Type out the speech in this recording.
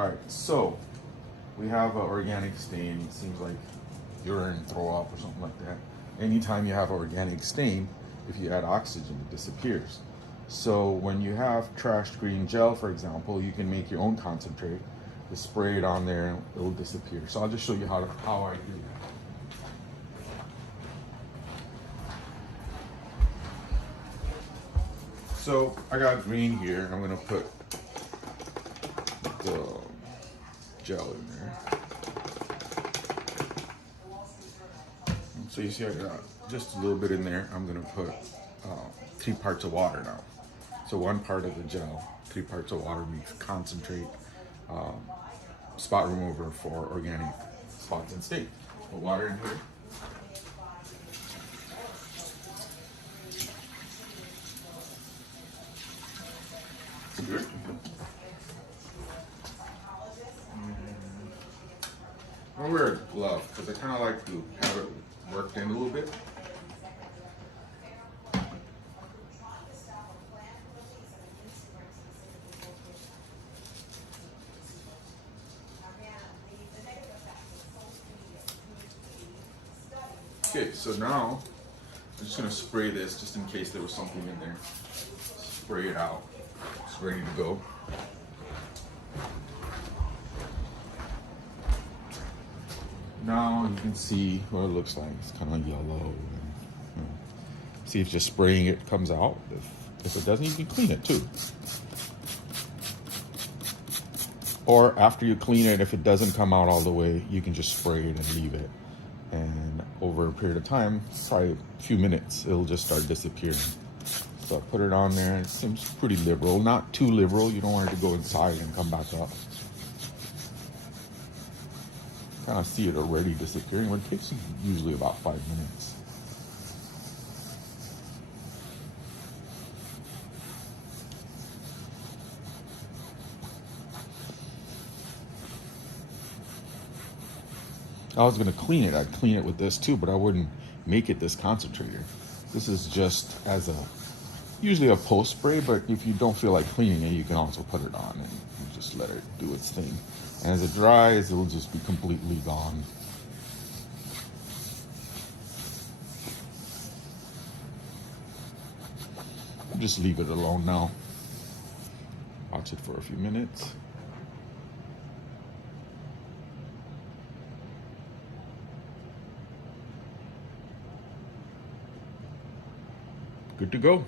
All right, so we have an organic stain. It seems like urine, throw up, or something like that. Anytime you have organic stain, if you add oxygen, it disappears. So when you have trash green gel, for example, you can make your own concentrate. Just spray it on there, and it'll disappear. So I'll just show you how I do that. So I got green here, and I'm gonna put the gel in there. So you see I got just a little bit in there. I'm gonna put 3 parts of water now. So 1 part of the gel, 3 parts of water makes concentrate spot remover for organic spots and stain. Put water in here. Good. I'll wear a glove because I kind of like to have it worked in a little bit. Okay, so now I'm just gonna spray this just in case there was something in there. Spray it out. It's ready to go. Now you can see what it looks like. It's kind of yellow. And, see if just spraying it comes out. If it doesn't, you can clean it too. Or after you clean it, if it doesn't come out all the way, you can just spray it and leave it. And over a period of time, probably a few minutes, it'll just start disappearing. So I put it on there. It seems pretty liberal, not too liberal. You don't want it to go inside and come back up. Kind of see it already disappearing, but it takes usually about 5 minutes. I was gonna clean it. I'd clean it with this too, but I wouldn't make it this concentrated. This is just as usually a post spray, but if you don't feel like cleaning it, you can also put it on and you just let it do its thing. And as it dries, it'll just be completely gone. Just leave it alone now. Watch it for a few minutes. Good to go.